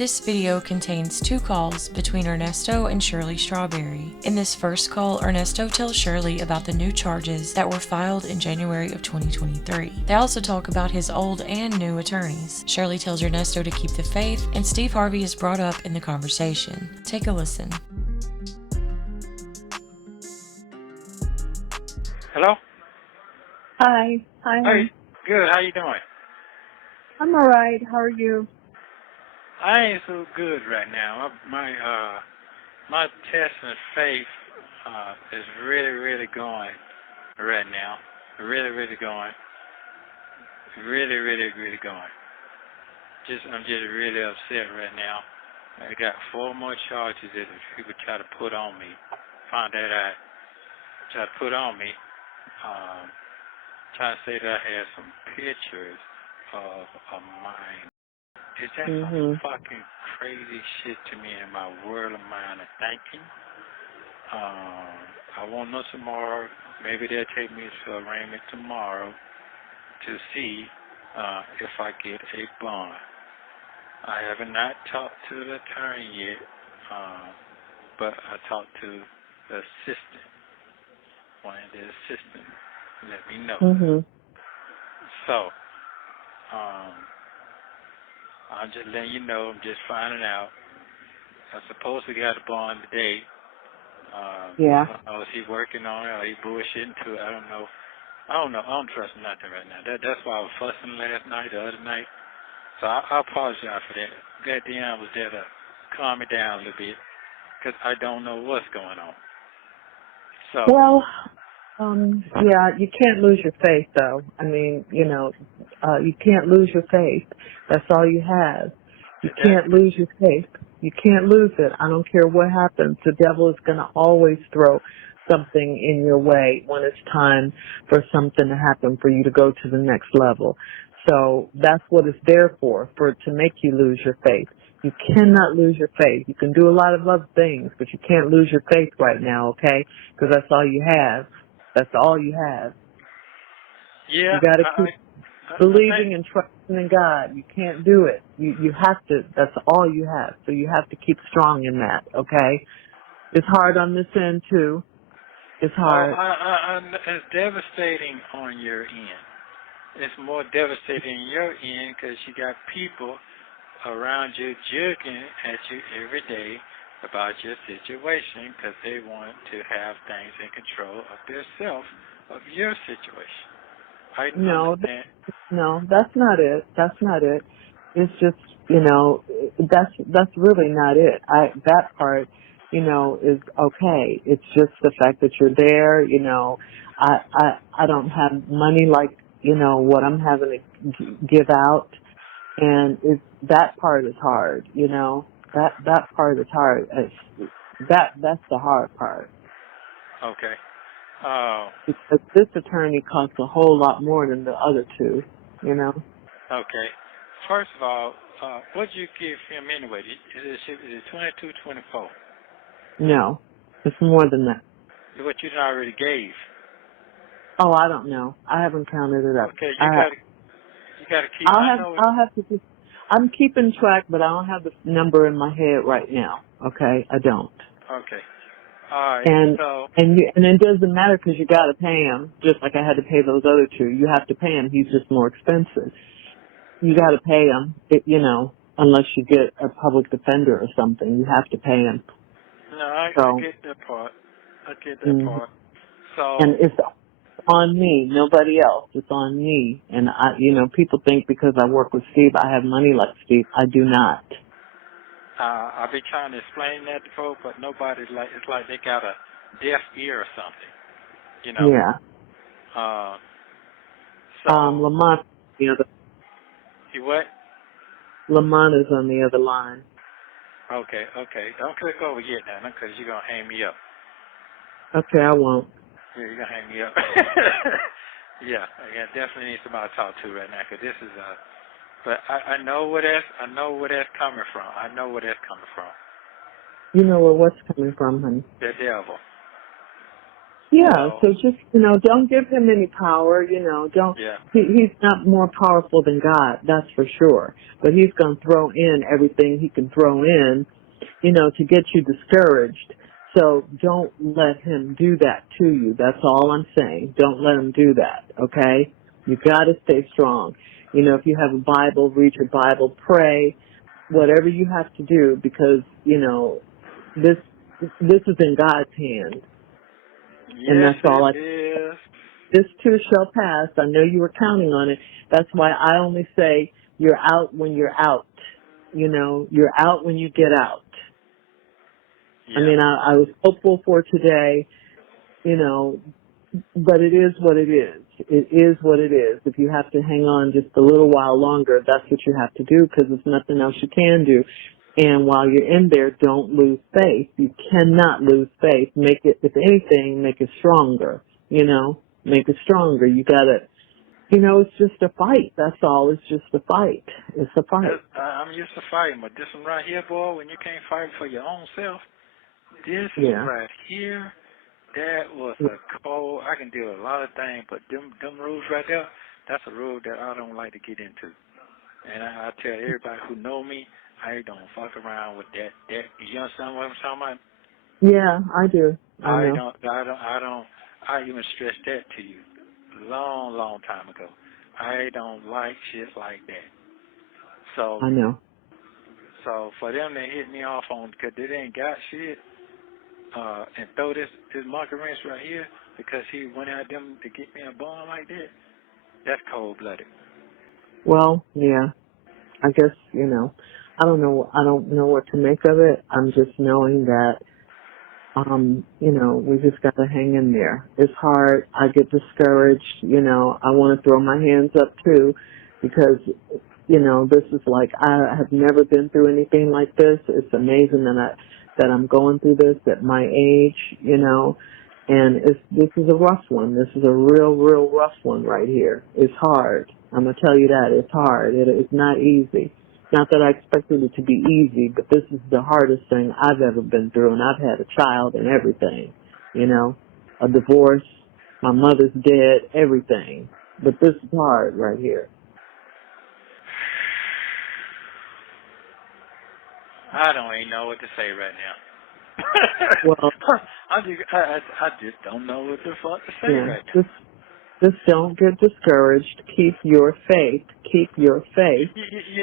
This video contains 2 calls between Ernesto and Shirley Strawberry. In this first call, Ernesto tells Shirley about the new charges that were filed in January of 2023. They also talk about his old and new attorneys. Shirley tells Ernesto to keep the faith, and Steve Harvey is brought up in the conversation. Take a listen. Hello? Hi. Hi. Hey, good. How you doing? I'm all right. How are you? I ain't so good right now. My test and faith is really going right now. Really going. Really going. I'm just really upset right now. I got 4 more charges that people try to put on me. Found that out. Try to put on me. Trying to say that I had some pictures of mine. Is that some fucking crazy shit to me in my world of mind of thinking? I won't know tomorrow. Maybe they'll take me to arraignment tomorrow to see if I get a bond. I have not talked to the attorney yet, but I talked to the assistant. One of the assistants let me know. So, I'm just letting you know. I'm just finding out. I'm supposed to get a bond today. Yeah. I don't know if he's working on it or he bullshitting too. I don't know. I don't trust nothing right now. That's why I was fussing the other night. So I apologize for that. Goddamn, I was there to calm me down a little bit because I don't know what's going on. So. Well, yeah, you can't lose your faith, though. I mean, you can't lose your faith. That's all you have. You can't lose your faith. You can't lose it. I don't care what happens. The devil is going to always throw something in your way when it's time for something to happen, for you to go to the next level. So that's what it's there for to make you lose your faith. You cannot lose your faith. You can do a lot of other things, but you can't lose your faith right now, okay? Because that's all you have. That's all you have. Yeah. You got to keep believing and trusting in God. You can't do it. You have to. That's all you have. So you have to keep strong in that, okay? It's hard on this end, too. It's hard. It's devastating on your end. It's more devastating on your end because you got people around you jugging at you every day about your situation because they want to have things in control of themselves, of your situation. I understand. No, that's not it. That's not it. It's just, that's really not it. That part, is okay. It's just the fact that you're there. I don't have money like, what I'm having to give out. And that part is hard, that part is hard. That's the hard part. Okay. Because this attorney costs a whole lot more than the other two, Okay. First of all, what did you give him anyway? Is it 22, 24? No, it's more than that. What you already gave. Oh, I don't know. I haven't counted it up. Okay, you gotta keep. I'll have to just. I'm keeping track, but I don't have the number in my head right now. Okay, I don't. Okay. All right. And it doesn't matter because you got to pay him. Just like I had to pay those other two, you have to pay him. He's just more expensive. You got to pay him. Unless you get a public defender or something, you have to pay him. No, I get that part. So. And it's on me, nobody else. It's on me. And people think because I work with Steve, I have money like Steve. I do not. I've been trying to explain that to folks, but nobody's it's like they got a deaf ear or something, Yeah. Lamont, You what? Lamont is on the other line. Okay. Don't click over yet now, because you're going to hang me up. Okay, I won't. Yeah, you're going to hang me up. Yeah, definitely need somebody to talk to right now, because this is but I know where that's coming from. You know where what's coming from, honey? The devil. Yeah, So, so just, don't give him any power, don't, yeah. he's not more powerful than God, that's for sure. But he's going to throw in everything he can throw in, to get you discouraged. So don't let him do that to you. That's all I'm saying. Don't let him do that, okay? You got to stay strong. If you have a Bible, read your Bible, pray, whatever you have to do, because, this is in God's hands. And Yes, that's all it is. this too shall pass. I know you were counting on it. That's why I only say you're out when you're out. You're out when you get out. I Yeah. mean, I was hopeful for today, but it is what it is. It is what it is. If you have to hang on just a little while longer, that's what you have to do, because there's nothing else you can do. And while you're in there, don't lose faith. You cannot lose faith. Make it, if anything, make it stronger, make it stronger. You gotta, it's just a fight. That's all. It's just a fight. It's a fight. I'm used to fighting, but this one right here, boy, when you can't fight for your own self, this Yeah. right here, that was a cold. I can deal with a lot of things, but them rules right there, that's a rule that I don't like to get into. And I tell everybody who know me, I don't fuck around with that. You understand what I'm talking about? Yeah, I do. I know. I even stressed that to you long time ago. I don't like shit like that. So I know. for them to hit me off on, because they ain't got shit, and throw this monkey wrench right here because he went at them to get me a bond like that, that's cold-blooded. Well, yeah. I guess, I don't know what to make of it. I'm just knowing that, we just got to hang in there. It's hard. I get discouraged. I want to throw my hands up too, because, this is like, I have never been through anything like this. It's amazing that I'm going through this at my age, and this is a rough one. This is a real rough one right here. It's hard. I'm going to tell you that. It's hard. It's not easy. Not that I expected it to be easy, but this is the hardest thing I've ever been through, and I've had a child and everything, a divorce, my mother's dead, everything. But this is hard right here. I don't even know what to say right now. Well, I just don't know what the fuck to say yeah, right now. just don't get discouraged. Keep your faith. Keep your faith.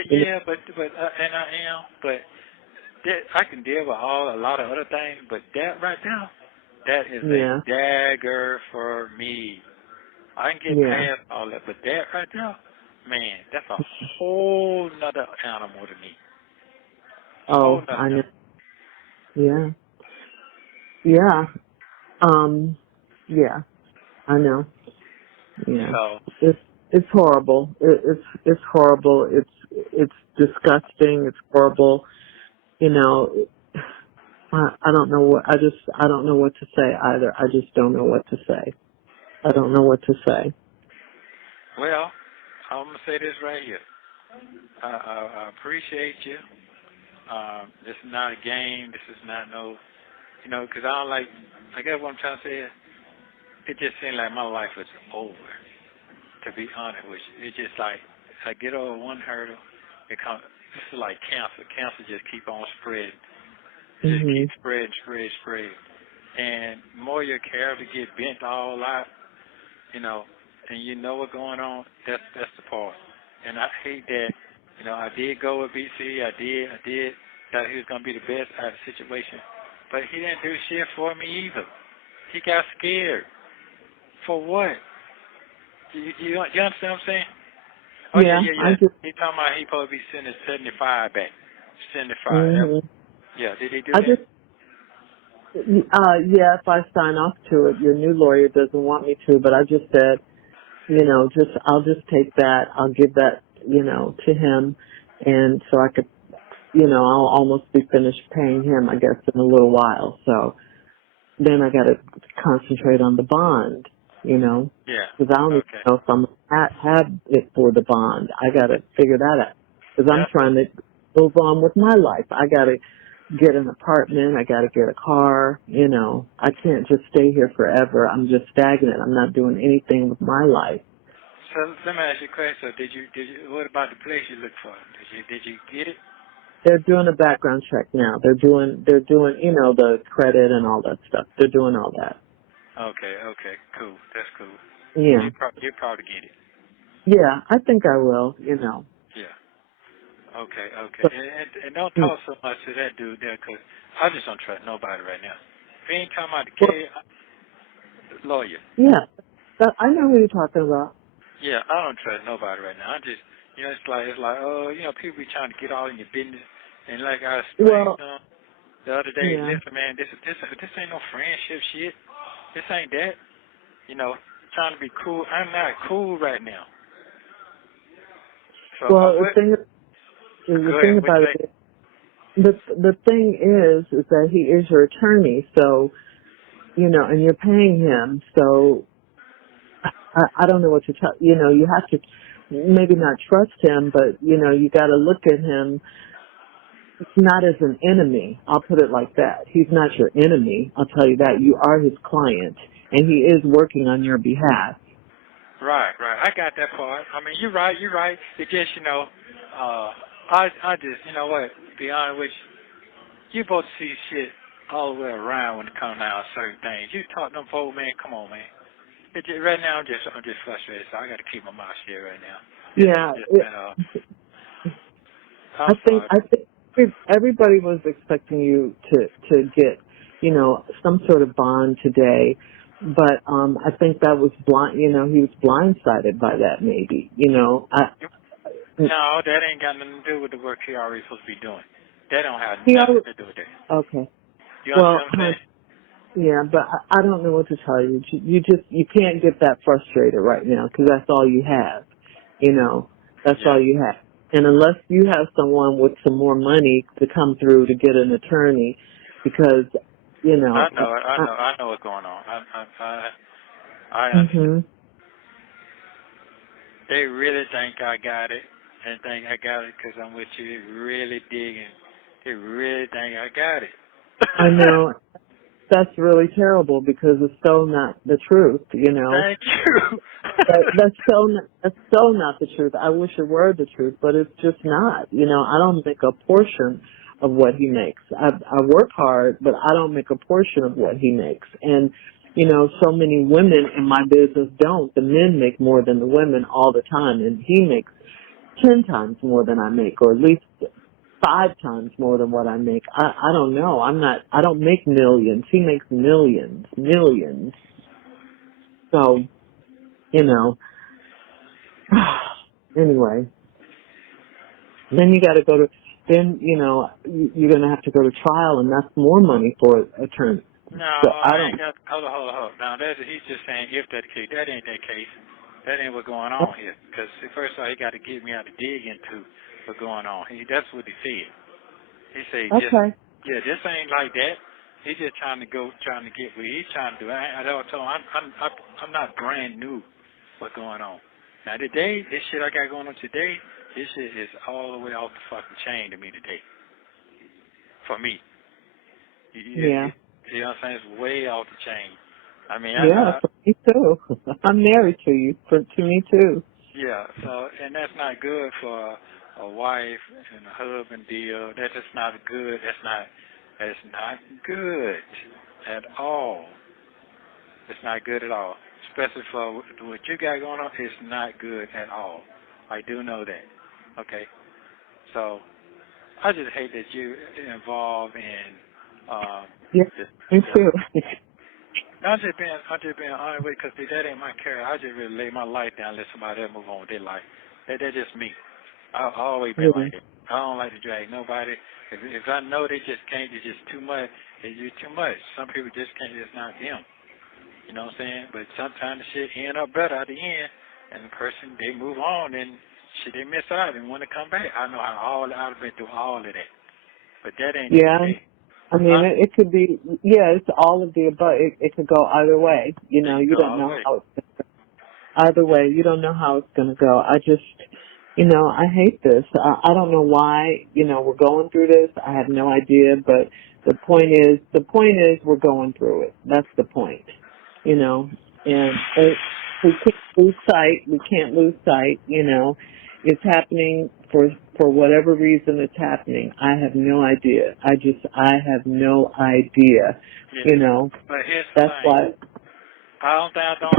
Yeah, but and I am, but that, I can deal with a lot of other things, but that right now, that is Yeah, a dagger for me. I can get yeah. past all that, but that right there, man, that's a whole nother animal to me. Whole Oh, nother I know. animal. Yeah, yeah. Yeah, I know. Yeah, So, it's horrible. It's horrible. It's disgusting. It's horrible. I don't know I don't know what to say either. I just don't know what to say. I don't know what to say. well, I'm gonna say this right here. I appreciate you. This is not a game. This is not no, because I don't like. I guess what I'm trying to say is, it just seems like my life is over. To be honest with you, it's just like I get over one hurdle, this is like cancer. Cancer just keep on spreading. It just keeps spreading. And more your character get bent all out, and you know what's going on. That's the part. And I hate that. I did go with BC. I did. Thought he was gonna be the best out of the situation, but he didn't do shit for me either. He got scared. For what? You understand what I'm saying? Oh, Yeah, I yeah. just. He talking about he supposed to be sending 75 back. 75. Yeah, did he do I that? just. Yeah, if I sign off to it, your new lawyer doesn't want me to, but I just said, I'll just take that. I'll give that, to him, and so I could, I'll almost be finished paying him, I guess, in a little while. So then I got to concentrate on the bond, Yeah. because I don't even Okay. know if I'm have it for the bond. I got to figure that out, because I'm That's trying to move on with my life. I got to get an apartment. I got to get a car. You know, I can't just stay here forever. I'm just stagnant. I'm not doing anything with my life. So let me ask you a question. So did you, what about the place you looked for? Did you get it? They're doing a background check now. They're doing, you know, the credit and all that stuff. They're doing all that. Okay, cool. That's cool. Yeah. You probably get it. Yeah, I think I will, you know. Yeah. Okay. But, And don't talk so much to that dude there, because I just don't trust nobody right now. If he ain't talking about the well, kid, lawyer. yeah, I know who you're talking about. Yeah, I don't trust nobody right now. I just, you know, it's like, oh, you know, people be trying to get all in your business. And like I explained Well, the other day, yeah. listen, man, this ain't no friendship shit. This ain't that. You know, trying to be cool. I'm not cool right now. So Well, what? the Go thing ahead. What about you it, the thing is that he is your attorney, so, you know, and you're paying him, so I don't know what to tell, you know, you have to maybe not trust him, but, you know, you got to look at him not as an enemy. I'll put it like that. He's not your enemy. I'll tell you that. You are his client, and he is working on your behalf. Right. I got that part. I mean, you're right. It just, you know, I just, you know what, be honest with you, both see shit all the way around when it comes down to certain things. You talk to them folks, man, come on, man. It just, right now, I'm just frustrated, so I got to keep my mouth shut right now. Yeah, I think everybody was expecting you to get, you know, some sort of bond today, but I think that was blind. You know, he was blindsided by that. Maybe, you know. No, that ain't got nothing to do with the work he already supposed to be doing. That don't have He nothing always, to do with that. okay. You Well, understand what I'm saying? yeah, but I don't know what to tell you. You can't get that frustrated right now because that's all you have. You know, that's Yeah. all you have. And unless you have someone with some more money to come through to get an attorney, because, you know. I know what's going on. I understand. Mhm. They really think I got it, and think I got it because I'm with you. They really digging. They really think I got it. I know. That's really terrible because it's so not the truth, you know. Thank you. That's so not the truth. I wish it were the truth, but it's just not. You know, I don't make a portion of what he makes. I work hard, but I don't make a portion of what he makes. And, you know, so many women in my business don't. The men make more than the women all the time, and he makes 10 times more than I make, or at least 5 times more than what I make. I don't know. I don't make millions. He makes millions. So, you know, anyway, then you got to you know, you're going to have to go to trial, and that's more money for an attorney. No, So I I ain't don't. got. Hold on. Now he's just saying if that case. That ain't that case. That ain't what's going on here. Because first of all, he got to get me out to dig into what's going on. That's what he said. He said Okay. this ain't like that. He's just trying to get what he's trying to do. I don't tell him I'm not brand new. What's going on now today? This shit I got going on today. This shit is all the way off the fucking chain to me today. For me. Yeah. You know what I'm saying? It's way off the chain. I mean, Yeah, for me too. I'm married to you. To me too. yeah. So, and that's not good for a wife and a husband deal. That's just not good. That's not good at all. It's not good at all. Especially for what you got going on, it's not good at all. I do know that. Okay. So, I just hate that you're involved in Yeah, me too. I'm just being honest with you because that ain't my character. I just really lay my life down and let somebody else move on with their life. That's just me. I've always been Yeah. like that. I don't like to drag nobody. If I know they just can't, it's just too much. It's just too much. Some people just can't. It's not them. You know what I'm saying? But sometimes the shit end up better at the end, and the person they move on and shit they miss out and want to come back. I know I've been through all of that, but that ain't the Yeah. case. I mean, it could be, yeah, it's all of the above. It could go either way. You know, It can you go don't all the know way. how it's either way. You don't know how it's going to go. You know, I hate this. I don't know why, you know, we're going through this. I have no idea, but the point is we're going through it. That's the point, you know, and we can't lose sight. We can't lose sight, you know. It's happening for whatever reason it's happening. I have no idea. I have no idea, you know. But here's the That's thing. why. I don't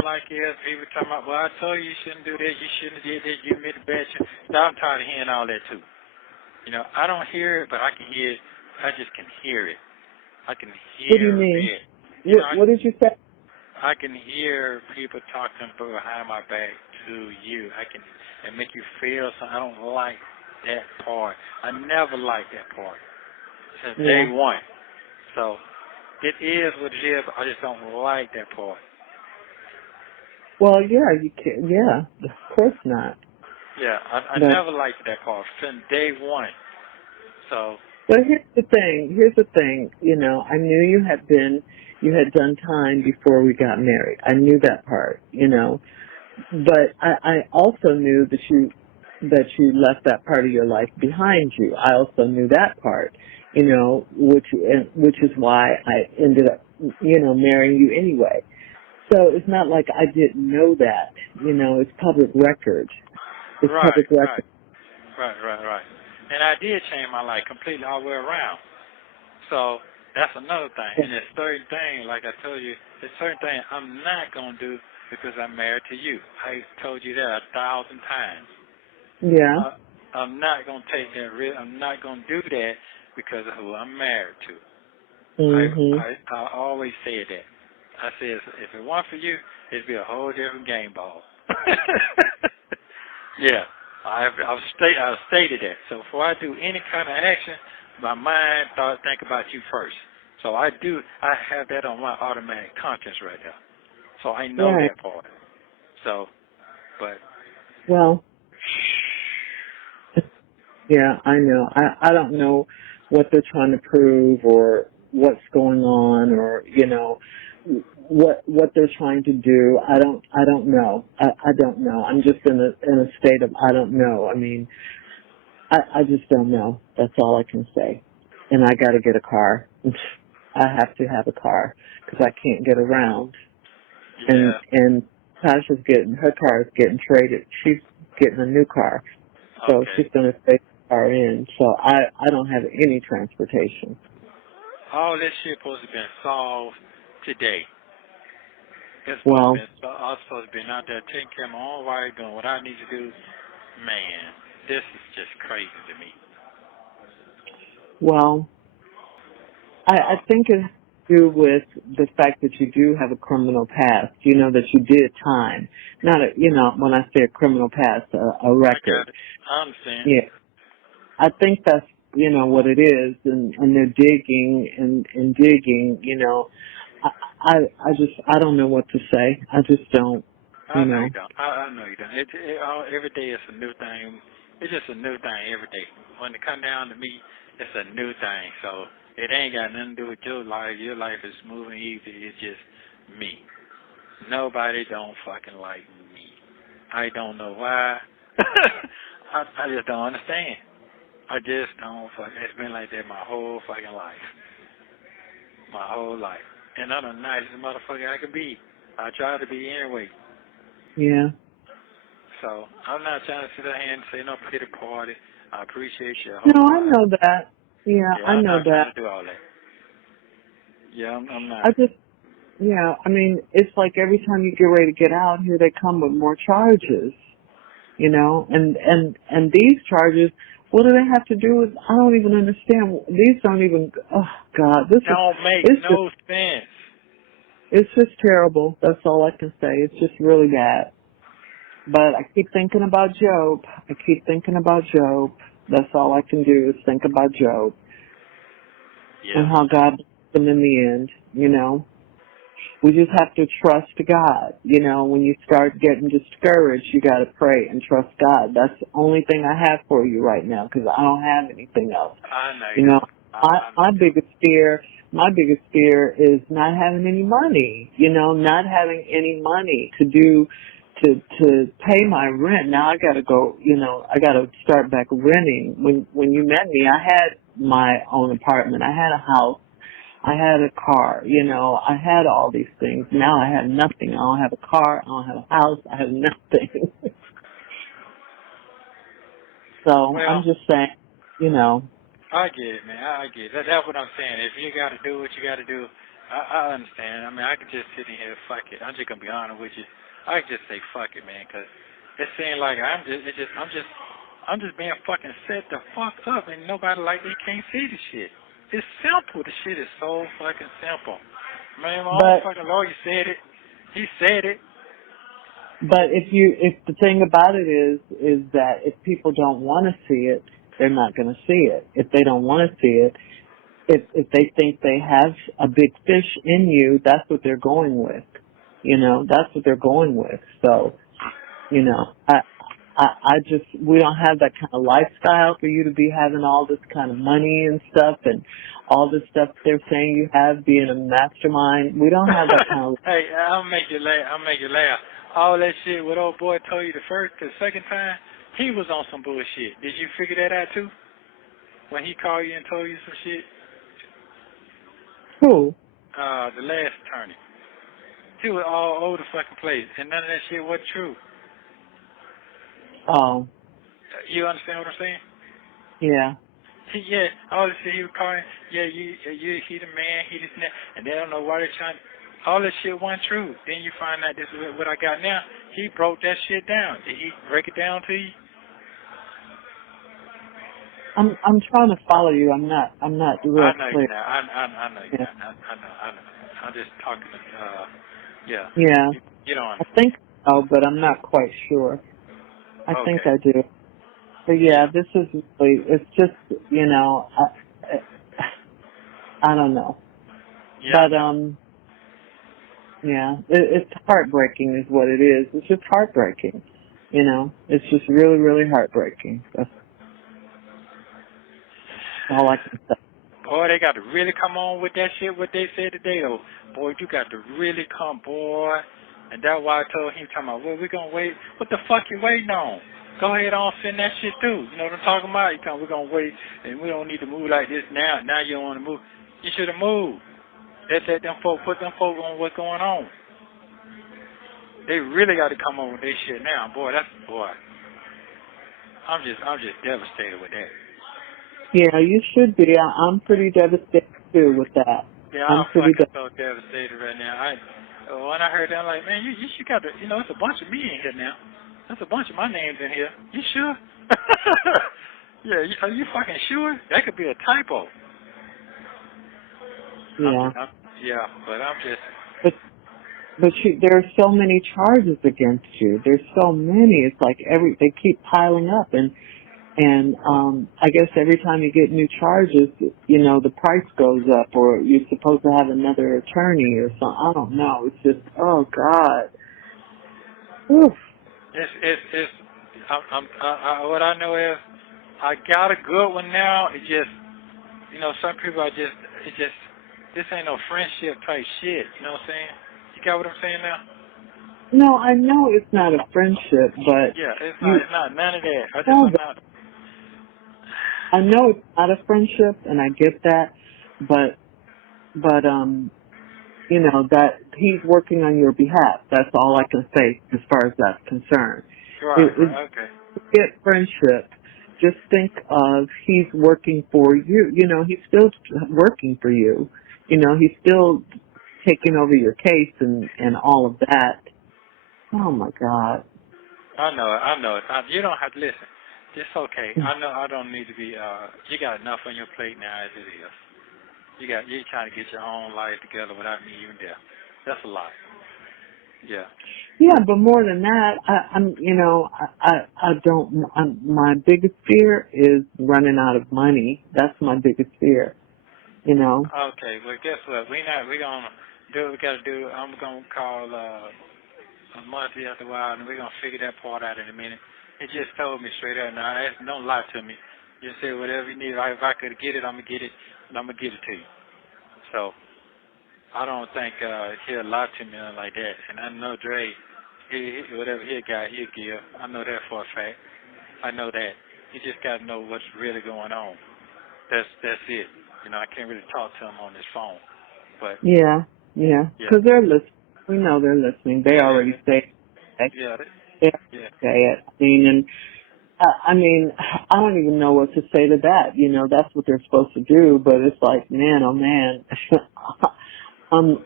like is people talking about, well, I told you shouldn't do this, you shouldn't have did this, you made the bad shit. I'm tired of hearing all that too. You know, I don't hear it, but I can hear it. I just can hear it. I can hear What do you mean? it. You know, What did you say? I can hear people talking behind my back to you. It make you feel something. I don't like that part. I never liked that part since day one. So it is what it is, but I just don't like that part. Well, yeah, you can. Yeah, of course not. Yeah, I never liked that part since day one. So. But here's the thing. You know, I knew you had done time before we got married. I knew that part. You know, but I also knew that you left that part of your life behind you. I also knew that part. You know, which is why I ended up, you know, marrying you anyway. So it's not like I didn't know that. You know, it's public record. It's public record. Right. And I did change my life completely all the way around. So that's another thing. And there's certain things, like I told you, there's certain things I'm not going to do because I'm married to you. I told you that 1,000 times. Yeah. I'm not going to take that risk. I'm not going to do that because of who I'm married to. Mm-hmm. I always say that. I said, if it weren't for you, it'd be a whole different game ball. Yeah, I've stated that. So before I do any kind of action, my mind think about you first. So I have that on my automatic conscience right now. So I know that part. So, but. Well, yeah, I know. I don't know what they're trying to prove or what's going on or, you know, what they're trying to do. I don't know. I don't know. I'm just in a state of I don't know. I mean, I just don't know. That's all I can say. And I got to get a car. I have to have a car because I can't get around. Yeah. And Tasha's her car is getting traded. She's getting a new car, so she's going to take the car in. So I don't have any transportation. All this shit supposed to be solved today. I was supposed to be out there taking care of my own wife, doing what I need to do. Man, this is just crazy to me. Well, I think it has to do with the fact that you do have a criminal past. You know, that you did time. Not when I say a criminal past, a record. I understand. Yeah. I think that's, what it is, and they're digging and digging, I don't know what to say. I just don't, I know you don't. I know you don't. Every day it's a new thing. It's just a new thing every day. When it comes down to me, it's a new thing. So it ain't got nothing to do with your life. Your life is smooth and easy. It's just me. Nobody don't fucking like me. I don't know why. I just don't understand. I just don't it's been like that my whole fucking life. My whole life. And I'm the nicest motherfucker I could be. I try to be anyway. Yeah. So I'm not trying to sit there and say no pity party. I appreciate you. No, I know that. Yeah, I know I'm not that. trying to do all that. Yeah, I'm not. I mean, it's like every time you get ready to get out, here they come with more charges, and these charges, what do they have to do with, I don't even understand. These don't even, oh God, this don't make no sense. It's just terrible. That's all I can say. It's just really bad. But I keep thinking about Job. That's all I can do is think about Job. Yeah. And how God blessed him in the end, We just have to trust God. When you start getting discouraged, you got to pray and trust God. That's the only thing I have for you right now because I don't have anything else. I know. My biggest fear is not having any money, not having any money to to pay my rent. Now I got to go. I got to start back renting. When you met me, I had my own apartment. I had a house. I had a car. I had all these things. Now I have nothing. I don't have a car. I don't have a house. I have nothing. So Well, I'm just saying, I get it, man. I get it. That's what I'm saying. If you got to do what you got to do, I understand. I mean, I could just sit in here, fuck it. I'm just gonna be honest with you. I could just say fuck it, man, because it seems like I'm just being fucking set the fuck up, and nobody like they can't see the shit. It's simple. The shit is so fucking simple. Man, my own fucking lawyer said it. He said it. But if the thing about it is that if people don't want to see it, they're not going to see it. If they don't want to see it, if they think they have a big fish in you, that's what they're going with. That's what they're going with. So, we don't have that kind of lifestyle for you to be having all this kind of money and stuff and all this stuff they're saying you have, being a mastermind. We don't have that kind of. Hey, I'll make you laugh. All that shit what old boy told you the second time, he was on some bullshit. Did you figure that out too? When he called you and told you some shit? Who? The last attorney. He was all over the fucking place, and none of that shit was true. Oh. You understand what I'm saying? Yeah. All the shit he was calling, he the man, he this and that, and they don't know why they're trying. All this shit wasn't true. Then you find out this is what I got now. He broke that shit down. Did he break it down to you? I'm trying to follow you. I'm not real I know clear. you now. I know you now. I know. I'm just talking to yeah. Yeah. You don't I understand. think so, but I'm not quite sure. I think I do. But yeah, this is really, it's just, I don't know. Yeah. But, it's heartbreaking is what it is. It's just heartbreaking. It's just really, really heartbreaking. That's all I can say. Boy, they got to really come on with that shit, what they said today, though. Boy, you got to really come, boy. And that's why I told him, talking about, well, we're going to wait. What the fuck you waiting on? Go ahead on, send that shit through. You know what I'm talking about? You we're going to wait, and we don't need to move like this now. Now you don't want to move. You should have moved. Let them folk, put them folk on what's going on. They really got to come on with their shit now. Boy, I'm just devastated with that. Yeah, you should be. I'm pretty devastated too with that. Yeah, I'm pretty so devastated right now. When I heard that, I'm like, man, you got to, it's a bunch of me in here now. There's a bunch of my names in here. You sure? Yeah, are you fucking sure? That could be a typo. Yeah. But I'm just. But there are so many charges against you. There's so many. It's like they keep piling up, and I guess every time you get new charges, the price goes up, or you're supposed to have another attorney or something. I don't know. It's just, oh God. Oof. It's. What I know is, I got a good one now. It just, some people are just. It just. This ain't no friendship type shit. You know what I'm saying? You got what I'm saying now? No, I know it's not a friendship, but yeah, it's not none of that. I know it's not a friendship, and I get that, but that he's working on your behalf. That's all I can say as far as that's concerned. Right. Okay. Forget friendship. Just think of he's working for you. He's still working for you. He's still taking over your case and all of that. Oh my God. I know it. You don't have to listen. It's okay. I know I don't need to be, you got enough on your plate now as it is. You're trying to get your own life together without me even there. That's a lot. Yeah. Yeah, but more than that, my biggest fear is running out of money. That's my biggest fear, Okay, well, guess what? We're going to do what we got to do. I'm going to call a month after a while, and we're going to figure that part out in a minute. It just told me straight up. Now, don't lie to me. Just say whatever you need. If I could get it, I'm going to get it, and I'm going to give it to you. So, I don't think he'll lie to me like that. And I know Dre whatever he got, he'll give. I know that for a fact. I know that. You just got to know what's really going on. That's it. You know, I can't really talk to him on this phone. But Yeah, because they're listening. We know they're listening. They already say it. Yeah. They say it. I mean, I don't even know what to say to that. You know, that's what they're supposed to do. But it's like, man, oh man, I'm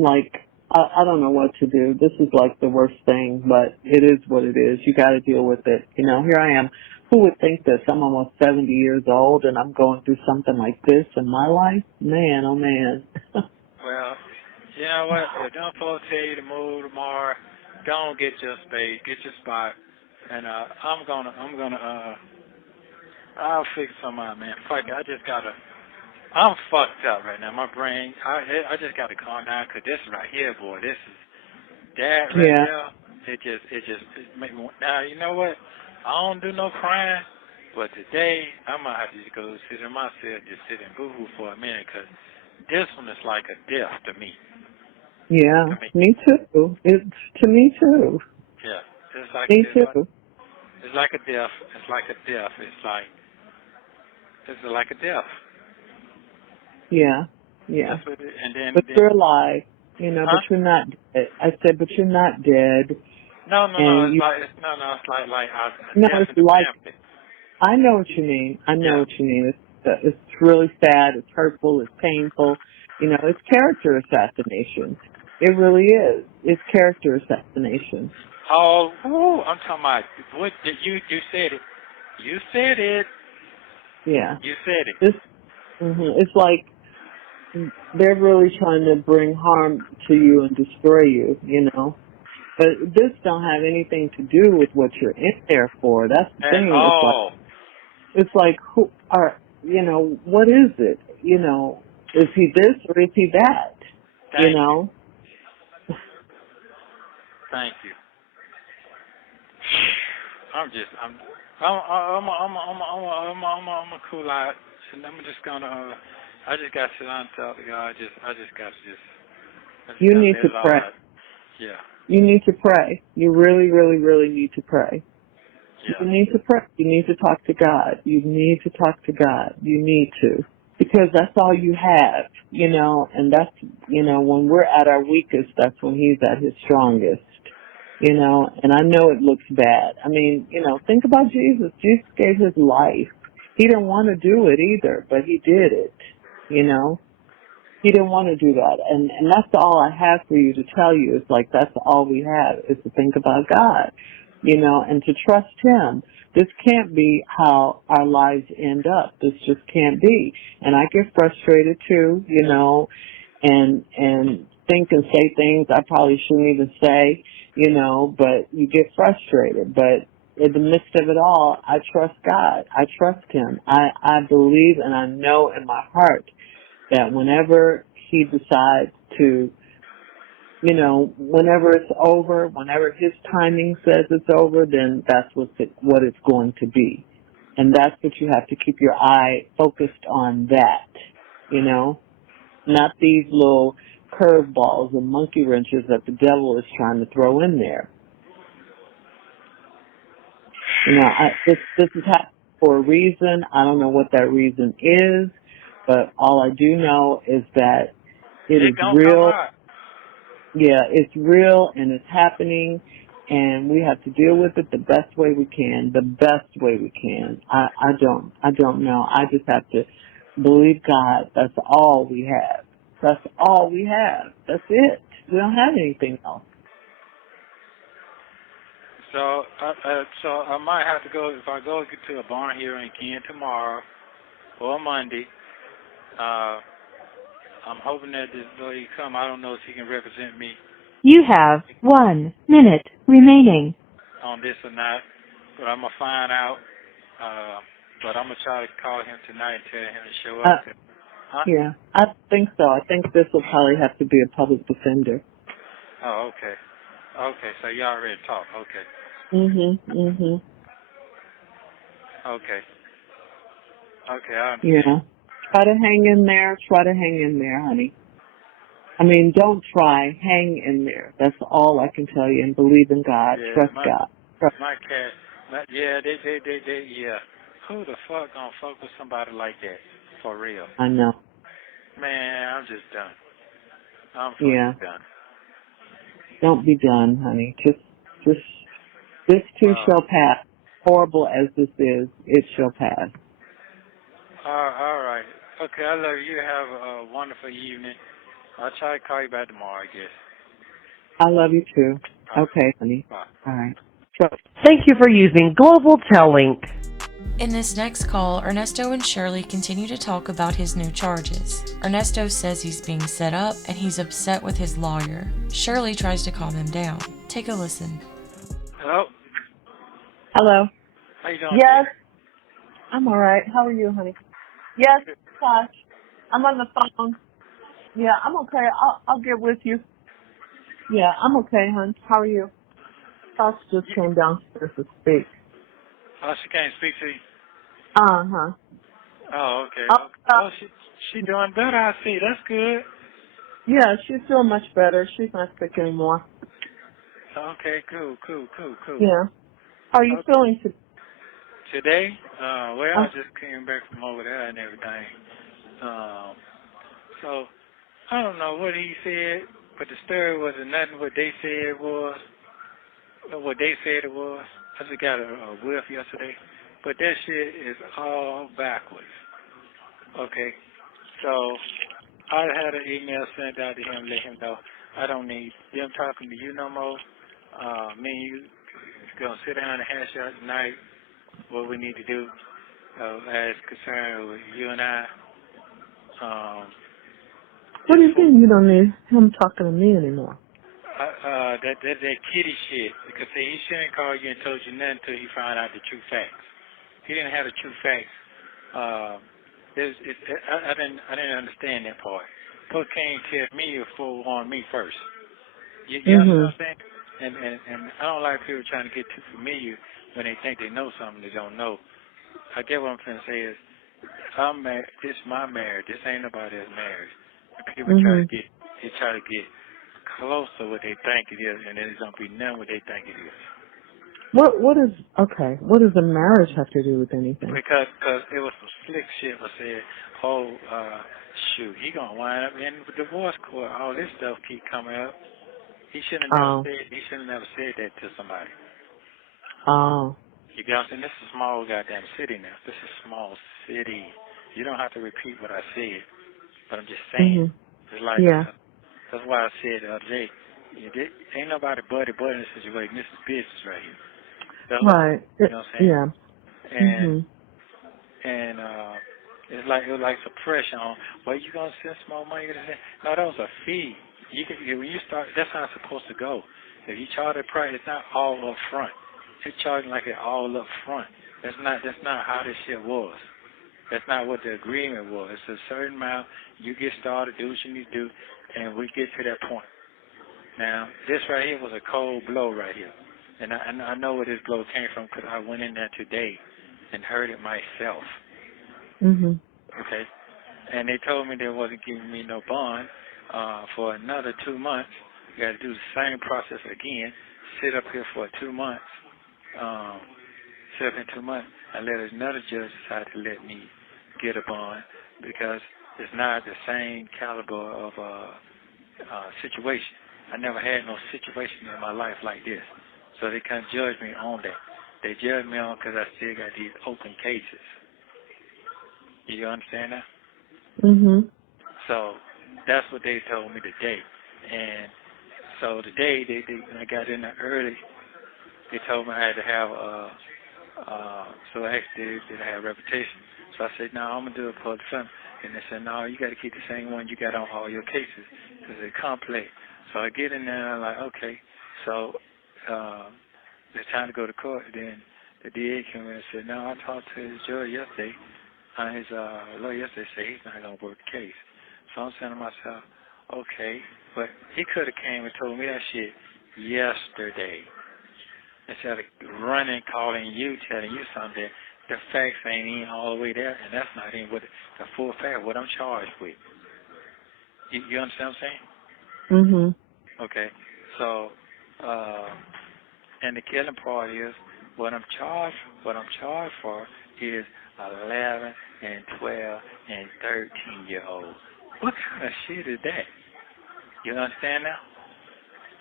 like, I don't know what to do. This is like the worst thing, but it is what it is. You got to deal with it. You know, here I am. Who would think this? I'm almost 70 years old and I'm going through something like this in my life? Man, oh man. Well, you know what? If them folks tell you to move tomorrow, go on get your space, get your spot, and I'm gonna I'll figure something out, man. Fuck it, I'm fucked up right now. My brain, I just gotta calm down, 'cause this right here, boy, this is that right there. It make me. Now you know what? I don't do no crying, but today I might have to just go sit in my cell, just sit and boo-hoo for a minute, 'cause this one is like a death to me. Yeah, me too. It's to me too. Yeah, it's like me too. It's like a death. It's like a death. It's like a death. Yeah. That's what it, and then, but you're alive, you know. Huh? But you're not dead. I said, but you're not dead. No. It's like it's it's like family. I know what you mean. I know what you mean. It's really sad. It's hurtful. It's painful. You know, it's character assassination. It really is. It's character assassination. Oh, I'm talking about what did you said it. You said it. Yeah. You said it. It's like they're really trying to bring harm to you and destroy you, you know. But this don't have anything to do with what you're in there for. That's the thing. It's like who are, you know, what is it? You know, is he this or is he that? Thank you. Thank you. I'm a cool out. And I'm just gonna. I just got to sit down and talk to God. I just got to You need to pray. Yeah. You need to pray. You really, really, really need to pray. Yeah. You need to pray. You need to talk to God. You need to talk to God. You need to. Because that's all you have, you know, and that's, you know, when we're at our weakest, that's when he's at his strongest, you know, and I know it looks bad. I mean, you know, think about Jesus. Jesus gave his life. He didn't want to do it either, but he did it, you know. He didn't want to do that. And that's all I have for you to tell you. It's like that's all we have is to think about God, you know, and to trust him. This can't be how our lives end up. This just can't be. And I get frustrated too, you know, and think and say things I probably shouldn't even say, you know, but you get frustrated. But in the midst of it all, I trust God. I trust him. I believe and I know in my heart that whenever he decides to, you know, whenever it's over, whenever his timing says it's over, then that's what it's going to be. And that's what you have to keep your eye focused on, that, you know, not these little curveballs and monkey wrenches that the devil is trying to throw in there. You know, this is happening for a reason. I don't know what that reason is, but all I do know is that it is real. Yeah, it's real and it's happening, and we have to deal with it the best way we can. The best way we can. I don't know. I just have to believe God. That's all we have. That's all we have. That's it. We don't have anything else. So I might have to go, if I go to a barn hearing again tomorrow or Monday. I'm hoping that this lady come. I don't know if he can represent me. You have 1 minute remaining On this or not, but I'm gonna find out. But I'm gonna try to call him tonight and tell him to show up. Huh? Yeah, I think so. I think this will probably have to be a public defender. Oh, okay. Okay, so you already talked. Okay. Okay. Okay, I understand. Yeah. Try to hang in there. Try to hang in there, honey. I mean, don't try. Hang in there. That's all I can tell you. And believe in God. Yeah, Trust God. Trust. my cat, yeah. Who the fuck gonna fuck with somebody like that? For real. I know. Man, I'm just done. I'm Yeah. fucking done. Don't be done, honey. Just, this too shall pass. Horrible as this is, it shall pass. All right. Okay, I love you. You have a wonderful evening. I'll try to call you back tomorrow, I guess. I love you too. All right. Okay, honey. Bye. All right. Thank you for using Global Tellink. In this next call, Ernesto and Shirley continue to talk about his new charges. Ernesto says he's being set up and he's upset with his lawyer. Shirley tries to calm him down. Take a listen. Hello? Hello. How you doing? Yes. I'm all right. How are you, honey? Yes, Tosh. I'm on the phone. Yeah, I'm okay. I'll get with you. Yeah, I'm okay, hon. How are you? Tosh just came downstairs to speak. Oh, she can't speak to you? Uh-huh. Oh, okay. Oh, she doing better, I see. That's good. Yeah, she's feeling much better. She's not sick anymore. Okay, cool. Yeah. How are you feeling today? Today? I just came back from over there and everything. So, I don't know what he said, but the story wasn't nothing what they said it was. What they said it was. I just got a whiff yesterday. But that shit is all backwards. Okay? So, I had an email sent out to him, let him know I don't need them talking to you no more. Me and you going to sit down and hash out tonight what we need to do as concerned with you and I. What do you mean you don't need him talking to me anymore? That kitty shit. Because see, he shouldn't call you and told you nothing until he found out the true facts. He didn't have the true facts. I didn't understand that part. Folks can't tell me or forewarn me first. You understand what I'm saying? And I don't like people trying to get too familiar when they think they know something they don't know. I get what I'm trying to say is, I'm married. This is my marriage. This ain't nobody else's marriage. People try to get close to what they think it is, and then it's gonna be none what they think it is. What does a marriage have to do with anything? Because it was some slick shit was said. Shoot, he gonna wind up in the divorce court. All this stuff keep coming up. He shouldn't have never said that to somebody. Oh. You got what I'm saying? This is a small goddamn city now. This is a small city. You don't have to repeat what I said, but I'm just saying. It's like, that's why I said the other day, ain't nobody buddy in this situation. This is business right here. That's right. You know what I'm saying? Yeah. And it was like some pressure on, well, you going to send small money? No, that was a fee. When you start, that's how it's supposed to go. If you charge a price, it's not all up front. You're charging like it all up front. That's not how this shit was. That's not what the agreement was. It's a certain amount. You get started, do what you need to do, and we get to that point. Now, this right here was a cold blow right here. And I know where this blow came from because I went in there today and heard it myself. Okay? And they told me they wasn't giving me no bond for another 2 months. You got to do the same process again. Sit up here for 2 months. Sit up in 2 months and let another judge decide to let me get a bond because it's not the same caliber of situation. I never had no situation in my life like this. So they can't judge me on that. They judge me on because I still got these open cases. You understand that? So that's what they told me today. And so today, I got in there early. They told me I had to have so I asked did I have reputation. So I said, no, I'm going to do it for the family. And they said, no, you got to keep the same one you got on all your cases because they're complex. So I get in there and I'm like, okay. So it's time to go to court. Then the DA came in and said, no, I talked to his judge yesterday. His lawyer yesterday said he's not going to work the case. So I'm saying to myself, okay. But he could have came and told me that shit yesterday. Instead of running, calling you, telling you something, the facts ain't even all the way there, and that's not even what the full fact, what I'm charged with. You understand what I'm saying? Mhm. Okay, so, and the killing part is what I'm charged for is 11 and 12 and 13-year-olds. What kind of shit is that? You understand now?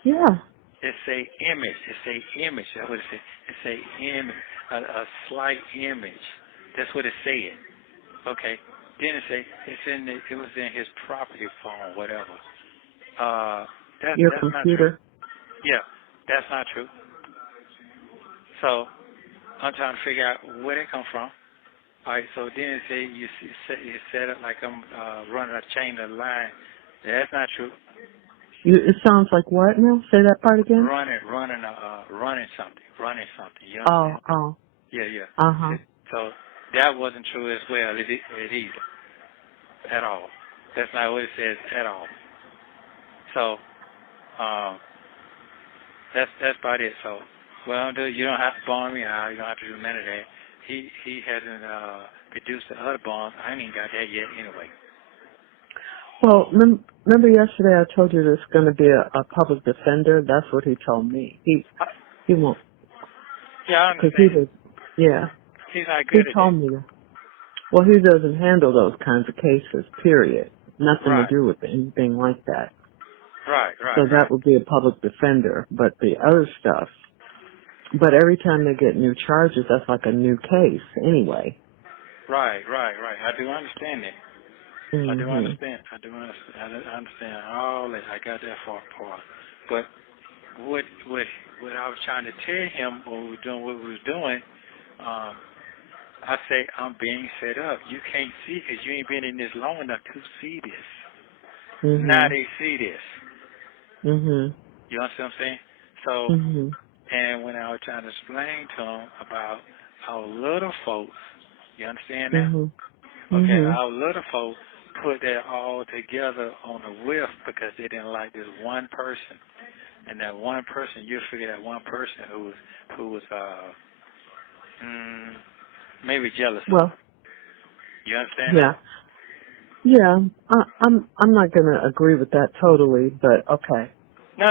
Yeah. It's a image. That's what it says. It's a image, a slight image. That's what it said. Okay. Then it say it was in his property phone, whatever. That's Your not true. computer. Yeah, that's not true. So I'm trying to figure out where they come from. All right. So then it say you set it like I'm running a chain of line. That's not true. It sounds like what now? Say that part again. Running something. You Oh, understand? oh. Yeah. Uh-huh. So that wasn't true as well. It either at all. That's not what it says at all. So that's about it. So well, you don't have to bond me out. You don't have to do none of that. He hasn't produced the other bonds. I ain't even got that yet anyway. Well, remember yesterday I told you there's going to be a public defender? That's what he told me. He won't. Yeah, I Because he understand. was, yeah. He's not He good at told that. me that. Well, he doesn't handle those kinds of cases, period. Nothing to Right. do with anything like that. Right. So that would be a public defender. But the other stuff, but every time they get new charges, that's like a new case anyway. Right. I do understand that. I do Mhm. understand. I understand all that. I got that far part. But what I was trying to tell him when we was doing, I say I'm being set up. You can't see because you ain't been in this long enough to see this. Now Mhm. they see this. Mhm. You understand what I'm saying? So, Mhm. and when I was trying to explain to him about our little folks, you understand now? Mhm. Okay, Mhm. our little folks put that all together on a whiff because they didn't like this one person. And that one person, you figure that one person who was maybe jealous of Well, him. You understand yeah. that? Yeah. I'm not going to agree with that totally, but okay. No.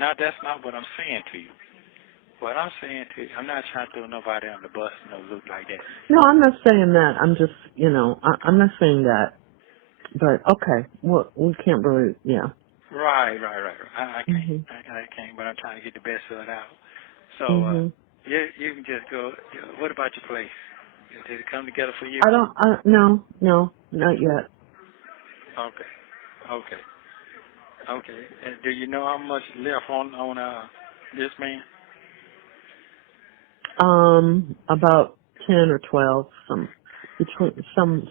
Now that's not what I'm saying to you. What I'm saying to you, I'm not trying to throw nobody on the bus, no look like that. No, I'm not saying that. I'm just, I'm not saying that. But okay. Well, we can't really, yeah. Right. I can't. Mhm. I can't, but I'm trying to get the best of it out. So, Mhm. you can just go, what about your place? Did it come together for you? No, not yet. Okay. And do you know how much left on this man? About 10 or 12,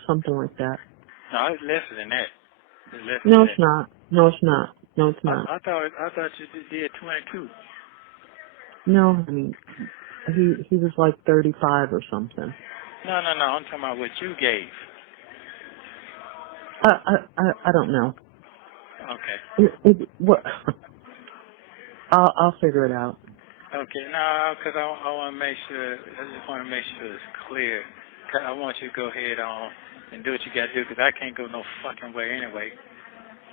something like that. No, it's less than that. It's less than No, it's that. not. No, it's not. No, it's not. I thought you did 22. No, I mean, he was like 35 or something. No. I'm talking about what you gave. I don't know. Okay. What? I'll figure it out. Okay. No, because I want to make sure. I just want to make sure it's clear. 'Cause I want you to go ahead on and do what you got to do. Because I can't go no fucking way anyway.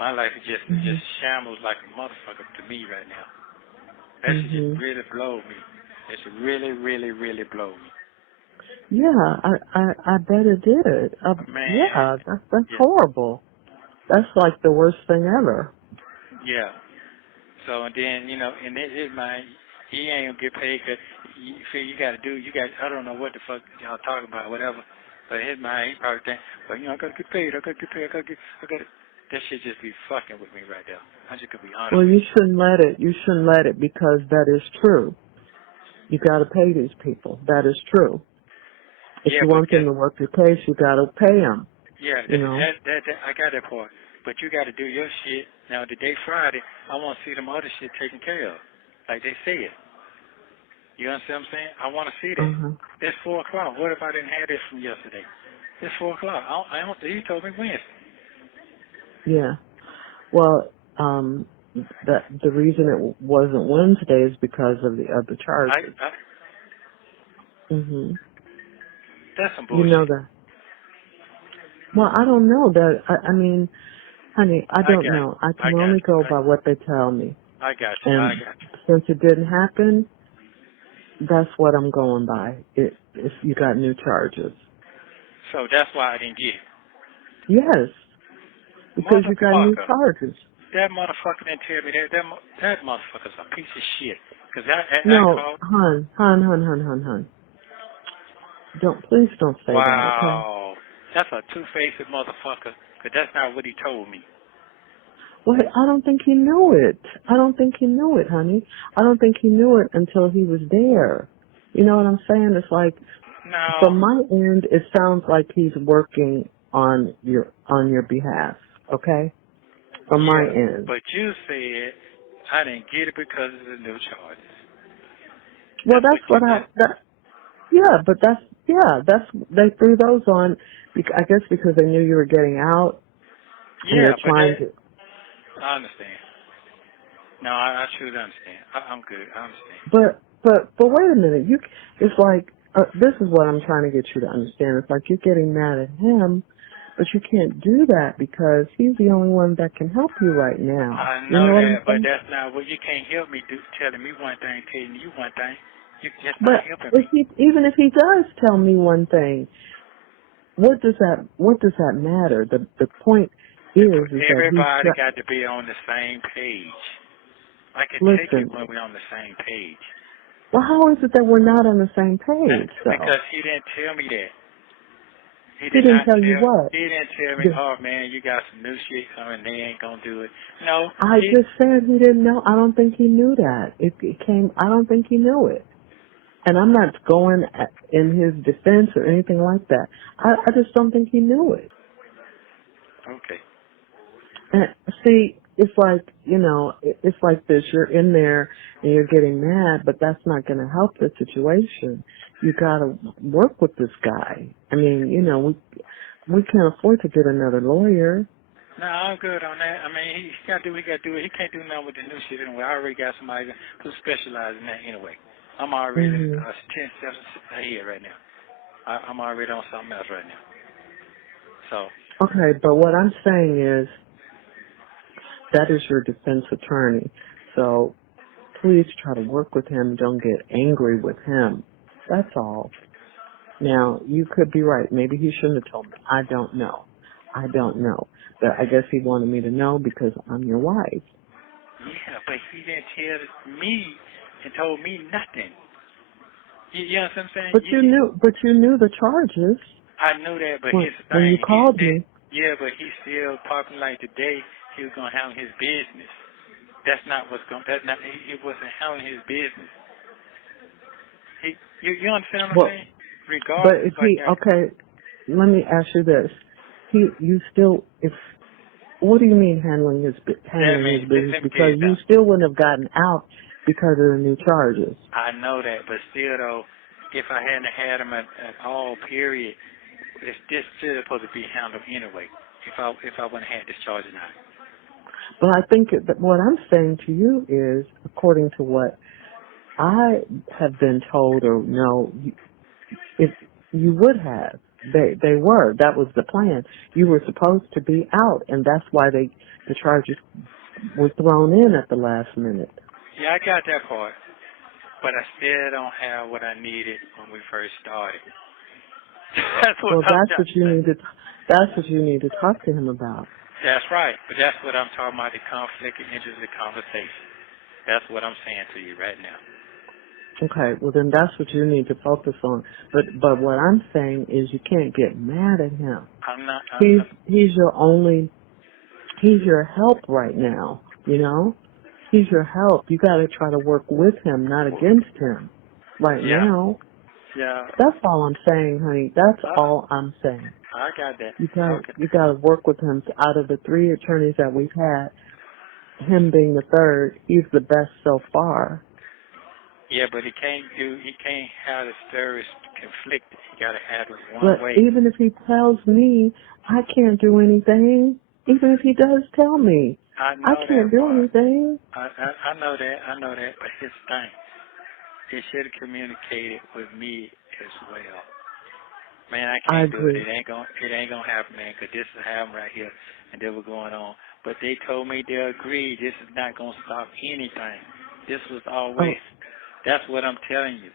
My life is just Mhm. shambles like a motherfucker to me right now. That should just Mhm. really blow me. It should really blow me. Yeah, I bet it did. Man, Yeah, that's yeah, horrible. That's like the worst thing ever. yeah. So and then and his mind, he ain't gonna get paid because you feel I don't know what the fuck y'all talking about, whatever. But his mind, he probably think, well, I gotta get paid. I gotta. That shit just be fucking with me right there. I just gonna be honest Well, with you you. shouldn't let it. You shouldn't let it because that is true. You got to pay these people. That is true. If Yeah, you but want them to work your case, you got to pay them. yeah, You know. that I got that part. But you got to do your shit. Now, today, Friday, I want to see them other shit taken care of. Like they said. You understand what I'm saying? I want to see that. Uh-huh. It's 4 o'clock. What if I didn't have this from yesterday? It's 4 o'clock. He told me Wednesday. Yeah. Well, the reason it wasn't Wednesday is because of the other charges. Mhm. That's some You know bullshit. that. Well, I don't know that. I mean, Honey, I don't know. I can only go by what they tell me. I got you. And I got you. since it didn't happen, that's what I'm going by. If you got new charges. So that's why I didn't get it. Yes, because you got new charges. That motherfucker didn't tell me that. That motherfucker's a piece of shit. Cause No, I called. Hun. Please don't say that, okay? Wow. That's a two-faced motherfucker. Cause that's not what he told me. Well, I don't think he knew it. I don't think he knew it, honey. I don't think he knew it until he was there. You know what I'm saying? It's like, from my end, it sounds like he's working on your behalf, okay? From my end. But you said I didn't get it because of the new charges. Well, that's what they threw those on, I guess because they knew you were getting out. And they're trying to. I understand. No, I truly understand. I'm good. I understand. But wait a minute. It's like, this is what I'm trying to get you to understand. It's like you're getting mad at him, but you can't do that because he's the only one that can help you right now. I know, you know that, but that's not what you can't help me telling me one thing, telling you one thing. You just not helping me. Even if he does tell me one thing, what does that matter? The point is everybody got to be on the same page. I can take it when we're on the same page. Well, how is it that we're not on the same page, though? Because he didn't tell me that. He didn't tell you what? He didn't tell me, oh, man, you got some new shit coming, they ain't going to do it. No. I just said he didn't know. I don't think he knew that. I don't think he knew it. And I'm not going in his defense or anything like that. I just don't think he knew it. Okay. And see, it's like, it's like this. You're in there and you're getting mad, but that's not going to help the situation. You got to work with this guy. I mean, we can't afford to get another lawyer. No, I'm good on that. I mean, he's got to do what he got to do. He can't do nothing with the new shit anyway. I already got somebody who specializes in that anyway. I'm already 10 steps ahead right now. I'm already on something else right now. So. Okay, but what I'm saying is that is your defense attorney. So please try to work with him. Don't get angry with him. That's all. Now, you could be right. Maybe he shouldn't have told me. I don't know. But I guess he wanted me to know because I'm your wife. Yeah, but he didn't tell me and told me nothing. You know what I'm saying? But you knew the charges. I knew that, but his thing. When you called me. Yeah, but he's still popping like today. He was gonna handle his business. That's not what's going. That's not. He wasn't handling his business. You understand what I'm saying? Regardless. Okay, let me ask you this. What do you mean handling his business? Because you still wouldn't have gotten out because of the new charges. I know that, but still though, if I hadn't had him at all, period, this still supposed to be handled anyway. If I wouldn't have had this charge or not. Well, I think that what I'm saying to you is, according to what I have been told or know, if you would have, they were. That was the plan. You were supposed to be out, and that's why the charges were thrown in at the last minute. Yeah, I got that part, but I still don't have what I needed when we first started. That's what you need to talk to him about. That's right, but that's what I'm talking about, the conflict of interest, the conversation. That's what I'm saying to you right now. Okay, well then that's what you need to focus on. But what I'm saying is you can't get mad at him. I'm not. He's your help right now, He's your help. You got to try to work with him, not against him right now. Yeah. That's all I'm saying, honey. That's all I'm saying. I got that. You got to work with him. Out of the 3 attorneys that we've had, him being the third, he's the best so far. Yeah, but he can't have the stories conflicted. He got to have it one way. But even if he tells me, I can't do anything. Even if he does tell me, I can't do anything. I know that, but his thing, he should have communicated with me as well. Man, I can't do it. It ain't gonna happen, man, because this is happening right here, and then we're going on. but they told me they agreed this is not going to stop anything. This was always, that's what I'm telling you.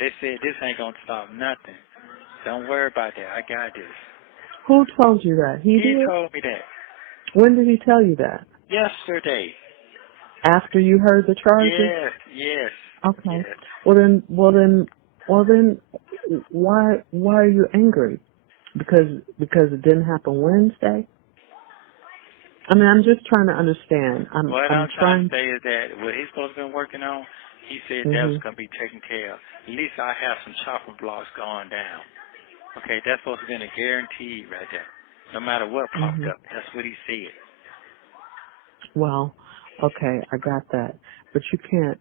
They said this ain't going to stop nothing. Don't worry about that. I got this. Who told you that? He did? Told me that. When did he tell you that? Yesterday. After you heard the charges? Yes. Okay. Yes. Well then, why are you angry? Because it didn't happen Wednesday? I mean, I'm just trying to understand. What I'm trying to say is that what he's supposed to be working on, he said that was going to be taken care of. At least I have some chopping blocks going down. Okay, that's supposed to be a guarantee right there. No matter what popped up, that's what he said. Well, okay, I got that. But you can't,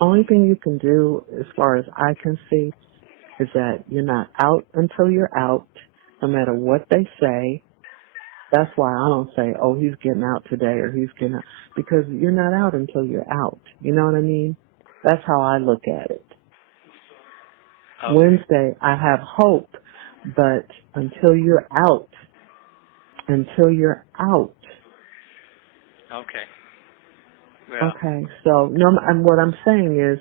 only thing you can do as far as I can see is that you're not out until you're out, no matter what they say. That's why I don't say, oh, he's getting out today or he's getting out, because you're not out until you're out. You know what I mean? That's how I look at it. Okay. Wednesday, I have hope, but until you're out. Okay. Well. Okay, so what I'm saying is,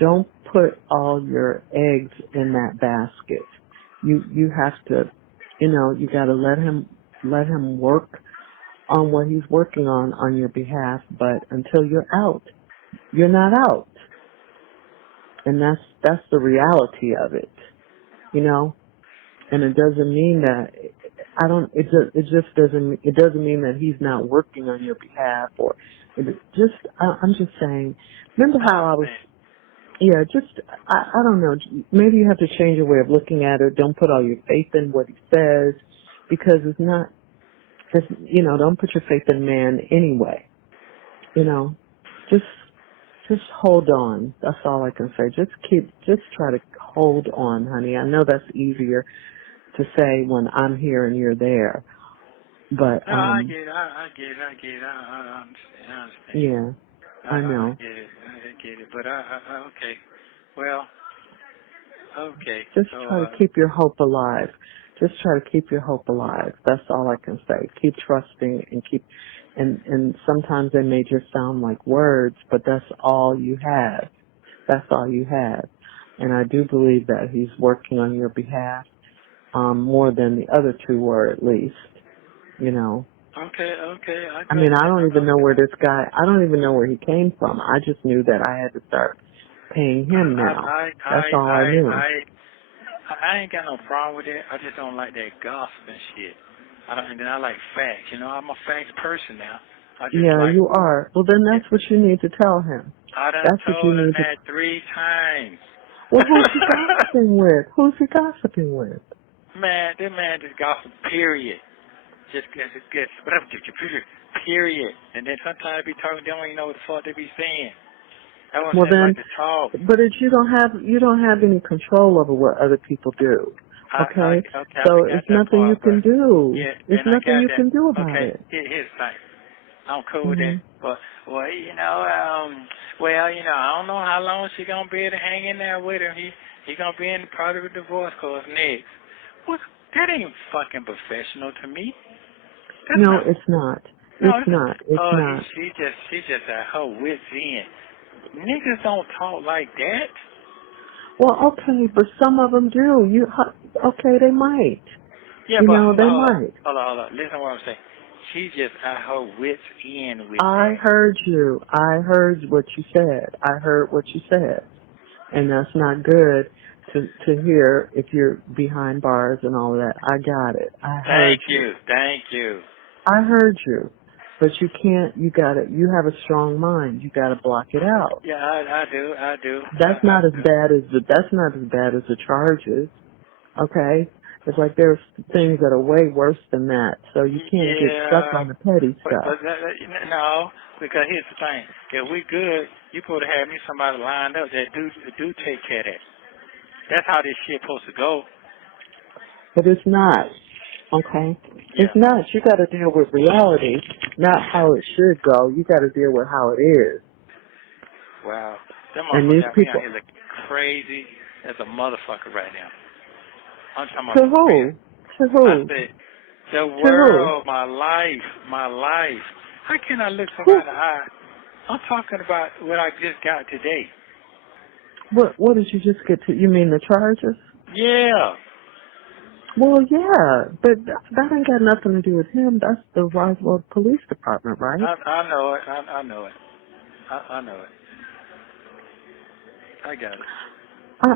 don't put all your eggs in that basket. You have to, you got to let him work on what he's working on your behalf. But until you're out, you're not out, and that's the reality of it, And it doesn't mean that it doesn't mean that he's not working on your behalf, or I'm just saying. Remember how I was. Yeah, I don't know. Maybe you have to change your way of looking at it. Don't put all your faith in what he says, because don't put your faith in man anyway. Just hold on. That's all I can say. Just try to hold on, honey. I know that's easier to say when I'm here and you're there. But, no, I get it. I understand. Yeah. I know. I get it. But okay. Well, okay. Just try to keep your hope alive. Just try to keep your hope alive. That's all I can say. Keep trusting and sometimes they may just sound like words, but that's all you have. That's all you have. And I do believe that he's working on your behalf, more than the other two were, at least, Okay. I mean, I don't even know where I don't even know where he came from. I just knew that I had to start paying him now. That's all I knew. I ain't got no problem with it. I just don't like that gossip and shit. I like facts. I'm a facts person now. You are. Well, then that's what you need to tell him. I done told him that 3 times. Well, who's he gossiping with? Who's he gossiping with? Man, this man just gossip, period. Just period. And then sometimes they be talking, they don't even know what the fuck they be saying. Well then, like to talk. But if you don't have any control over what other people do. Okay? So it's nothing you can do. Yeah, there's nothing you can do about it. Here's the thing. I'm cool with that. But I don't know how long she gonna be able to hang in there with him. He gonna be in part of the divorce course next. What? That ain't fucking professional to me. It's not. It's not. She just at her wit's end. Niggas don't talk like that. Well, okay, but some of them do. They might. Yeah, they might. Hold on. Listen to what I'm saying. She's just at her wit's end with I heard you. I heard what you said. And that's not good to hear if you're behind bars and all that. I got it. Thank you. I heard you. But you can't, you have a strong mind. You gotta block it out. Yeah, I do. That's not as bad as the charges. Okay? It's like there's things that are way worse than that. So you can't get stuck on the petty stuff. No, because here's the thing. If we good, you supposed to have me somebody lined up that do take care of that. That's how this shit supposed to go. But it's not. Okay? Yeah. It's not. You got to deal with reality, not how it should go. You got to deal with how it is. Wow. And these people are looking crazy as a motherfucker right now. I'm talking about to who? I said, The To world, my life. How can I look somebody in the eye? I'm talking about what I just got today. What did you just get to? You mean the charges? Yeah. Well, yeah, but that ain't got nothing to do with him. That's the Roswell Police Department, right? I know it. I know it. I know it. I got it.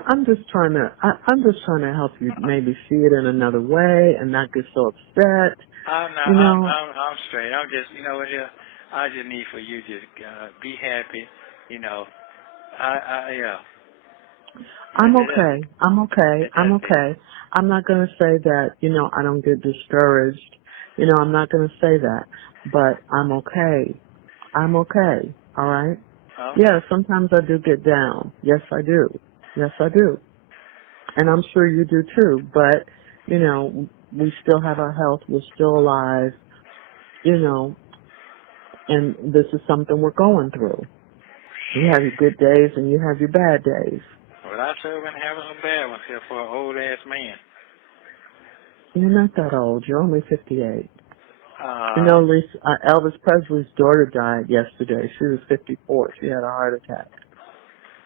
I'm just trying to help you maybe see it in another way and not get so upset. I'm not. You know, I'm straight. I'm just. You know what? Here, I just need for you to be happy. You know. Yeah. I'm okay. I'm okay. I'm not going to say that, you know, I don't get discouraged. You know, I'm not going to say that. But I'm okay. I'm okay. All right? Okay. Yeah, sometimes I do get down. Yes, I do. Yes, I do. And I'm sure you do too. But, you know, we still have our health. We're still alive. You know, and this is something we're going through. You have your good days and you have your bad days. Well, I sure been having some bad ones here for an old ass man. You're not that old. You're only 58. You know, Lisa, Elvis Presley's daughter died yesterday. She was 54. She had a heart attack.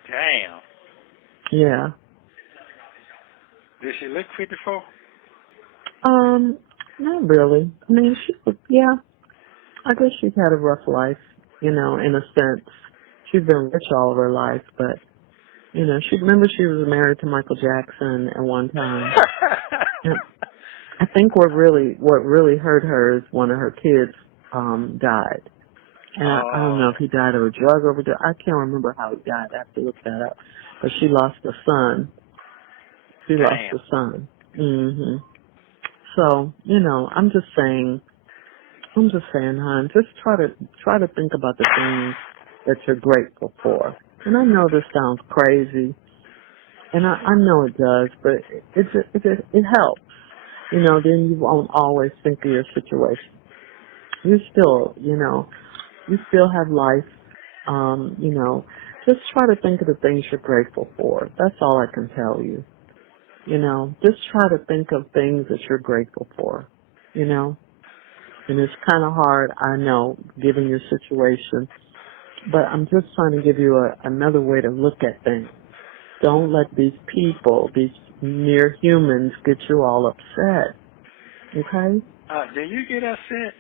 Damn. Yeah. Did she look 54? Not really. I mean, yeah. I guess she's had a rough life, you know, in a sense. She's been rich all of her life, but, you know, she was married to Michael Jackson at one time. And I think what really hurt her is one of her kids, died. And I don't know if he died of a drug overdose. I can't remember how he died. I have to look that up. But she lost a son. She Damn. lost a son. So, you know, I'm just saying, hon, just try to think about the things that you're grateful for. And I know this sounds crazy, and I know it does, but it helps. You know, then you won't always think of your situation. You still, you know, you still have life. You know, just try to think of the things you're grateful for. That's all I can tell you. You know, just try to think of things that you're grateful for, you know. And it's kind of hard, I know, given your situation. But I'm just trying to give you another way to look at things. Don't let these people, these near humans, get you all upset. Okay? Do you get upset?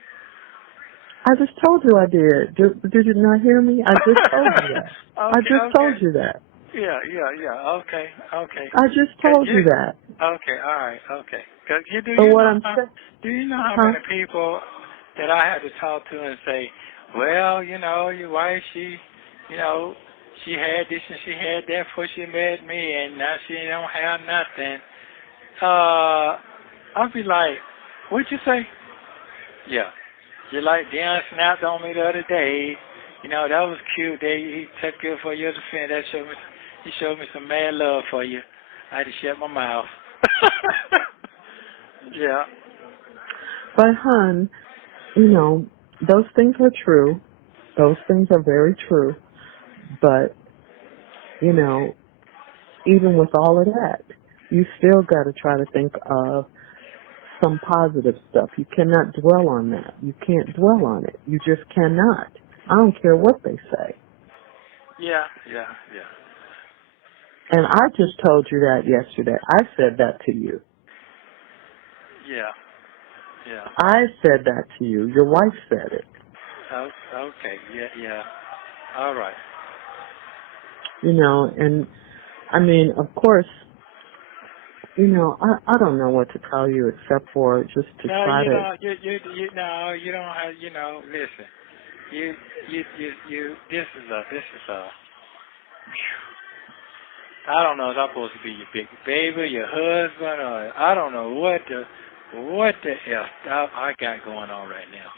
I just told you I did. Did you not hear me? I just told you that. Okay, I just told you that. Yeah. Okay. I just told you that. Okay, all right, okay. Cause do you know how many people that I had to talk to and say, well, you know, your wife, she had this and she had that before she met me, and now she don't have nothing. I'll be like, what'd you say? Yeah. You like Dion snapped on me the other day. You know, that was cute. He took good for your defense. He showed me some mad love for you. I had to shut my mouth. Yeah. But, hon, you know, those things are true. Those things are very true. But, you know, even with all of that, you still got to try to think of some positive stuff. You cannot dwell on that. You can't dwell on it. You just cannot. I don't care what they say. Yeah. And I just told you that yesterday. I said that to you. Yeah. I said that to you. Your wife said it. Okay. Yeah. All right. You know, and I mean, of course, you know, I don't know what to tell you except for just to try to. You don't have. You know, listen. You. This is a. I don't know if I'm supposed to be your big baby, your husband, or I don't know what the F I got going on right now.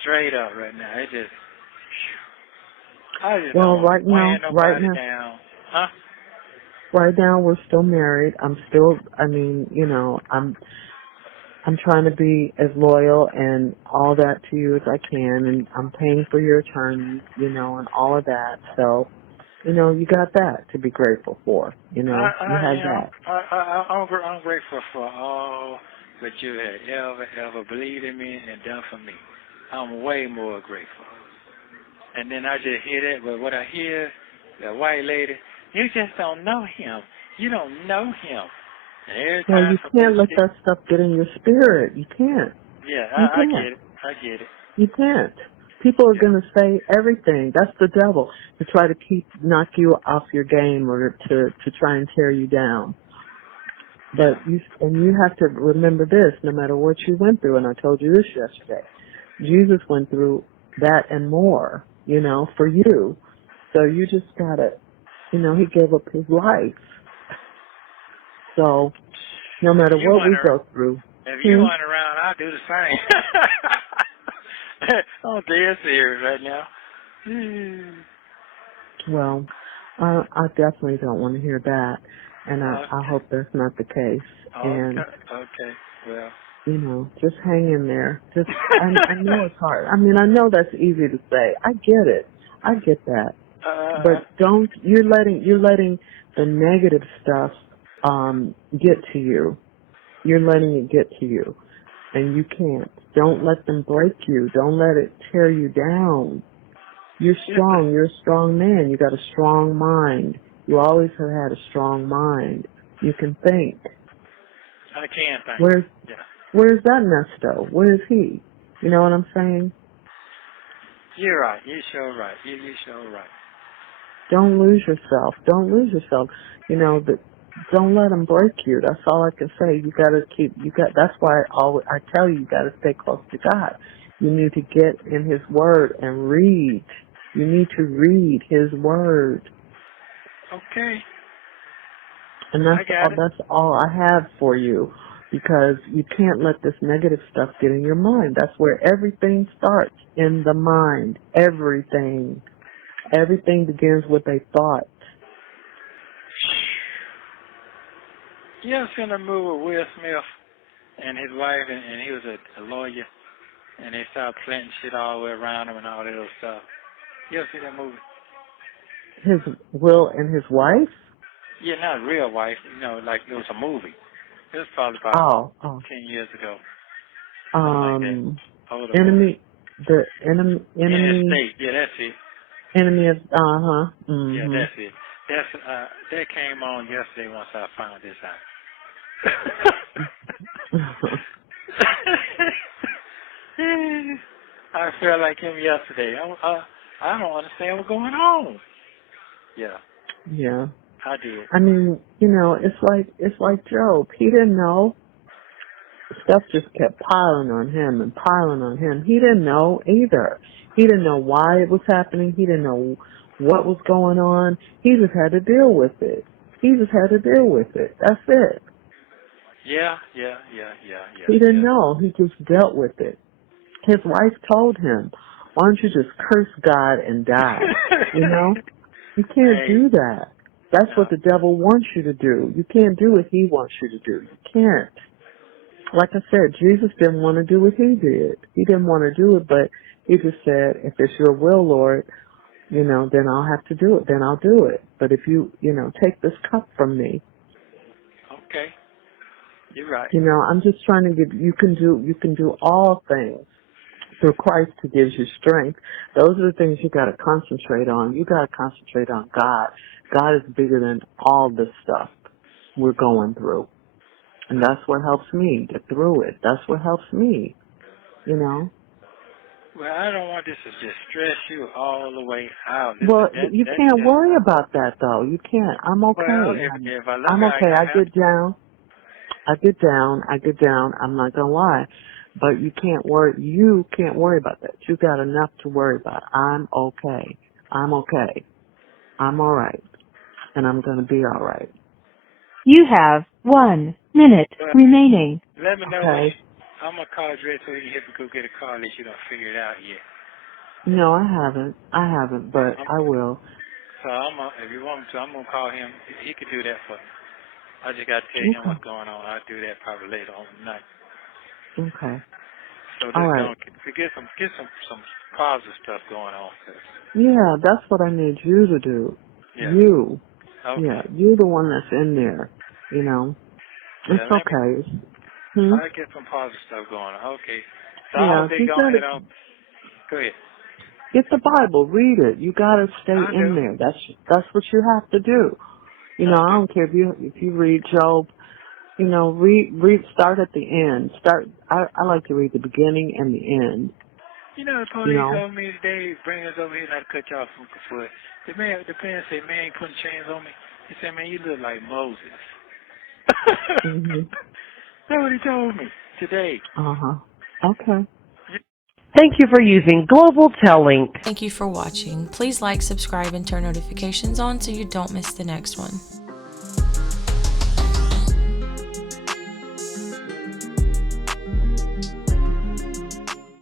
Straight up right now. It just. I just Well, don't want to weigh nobody down. Huh? Right now we're still married. I'm trying to be as loyal and all that to you as I can, and I'm paying for your attorney, you know, and all of that. So, you know, you got that to be grateful for. You know, you have that. I'm grateful for all what you had ever believed in me and done for me. I'm way more grateful. And then I just hear that, but what I hear, the white lady, you just don't know him. You don't know him. And every Well, time you can't let that stuff get in your spirit. You can't. Yeah, You I can't. get it. I get it. You can't. People are going to say everything. That's the devil, to try to knock you off your game or to try and tear you down. But you have to remember this, no matter what you went through, and I told you this yesterday, Jesus went through that and more, for you. So you just gotta, he gave up his life. So no matter what we go through. If you weren't around, I'll do the same. I'm dead serious right now. Well, I definitely don't want to hear that, and I hope that's not the case. And okay, well, just hang in there. Just I know it's hard. I mean, I know that's easy to say. I get it. I get that. But you're letting the negative stuff get to you. You're letting it get to you, and you can't. Don't let them break you. Don't let it tear you down. You're strong. You're a strong man. You got a strong mind. You always have had a strong mind. You can think. I can think. Where's that Ernesto? Where is he? You know what I'm saying? You're right. You're sure right. You're sure right. Don't lose yourself. Don't lose yourself. Don't let them break you. That's all I can say. That's why I tell you got to stay close to God. You need to get in His Word and read. You need to read His Word. Okay. And that's all I have for you, because you can't let this negative stuff get in your mind. That's where everything starts, in the mind. Everything. Everything begins with a thought. You ever seen a movie with Will Smith and his wife, and he was a lawyer, and they started planting shit all the way around him and all that other stuff? You ever see that movie? His Will and his wife? Yeah, not real wife. Like it was a movie. It was probably about 10 years ago. Enemy. The enemy. State. Yeah, that's it. Enemy of. Mm-hmm. Yeah, that's it. That came on yesterday once I found this out. I felt like him yesterday. I don't understand what's going on. Yeah. Yeah. I did. I mean, it's like Job. He didn't know. Stuff just kept piling on him and piling on him. He didn't know either. He didn't know why it was happening. He didn't know what was going on. He just had to deal with it. That's it. Yeah. He didn't know. He just dealt with it. His wife told him, why don't you just curse God and die? You can't do that. That's what the devil wants you to do. You can't do what he wants you to do. You can't. Like I said, Jesus didn't want to do what he did. He didn't want to do it, but he just said, if it's your will, Lord, then I'll have to do it. Then I'll do it. But if you, take this cup from me. Okay. You're right. I'm just trying to you can do all things through Christ who gives you strength. Those are the things you got to concentrate on. You got to concentrate on God. God is bigger than all this stuff we're going through. And that's what helps me get through it. That's what helps me, Well, I don't want this to just stress you all the way out. You can't worry about that, though. You can't. I'm okay. Well, if I look I'm okay. I get down. I'm not going to lie. But you can't worry about that. You got enough to worry about. I'm okay. I'm all right. And I'm going to be all right. You have 1 minute remaining. Let me know. Okay. I'm going to call Dre so you can go get a car unless you don't figure it out yet. No, I haven't, but I will. So if you want me to, I'm going to call him. He could do that for me. I just got to tell him what's going on. I'll do that probably later on tonight. Okay. So all right. Get some positive stuff going on. Yeah, that's what I need you to do. Yeah. You. Okay. Yeah, you're the one that's in there, It's okay. I get some positive stuff going on. Okay. So Yeah, I hope they go ahead on. Go ahead. Get the Bible, read it. You gotta stay in there. That's what you have to do. You know, I don't care if you read Job. You know, read start at the end. I like to read the beginning and the end. You know, the police told me today, bring us over here not to cut you off from foot. The man said, man ain't putting chains on me. He said, man, you look like Moses. That's what he told me today. Okay. Thank you for using Global Tellink. Thank you for watching. Please like, subscribe, and turn notifications on so you don't miss the next one.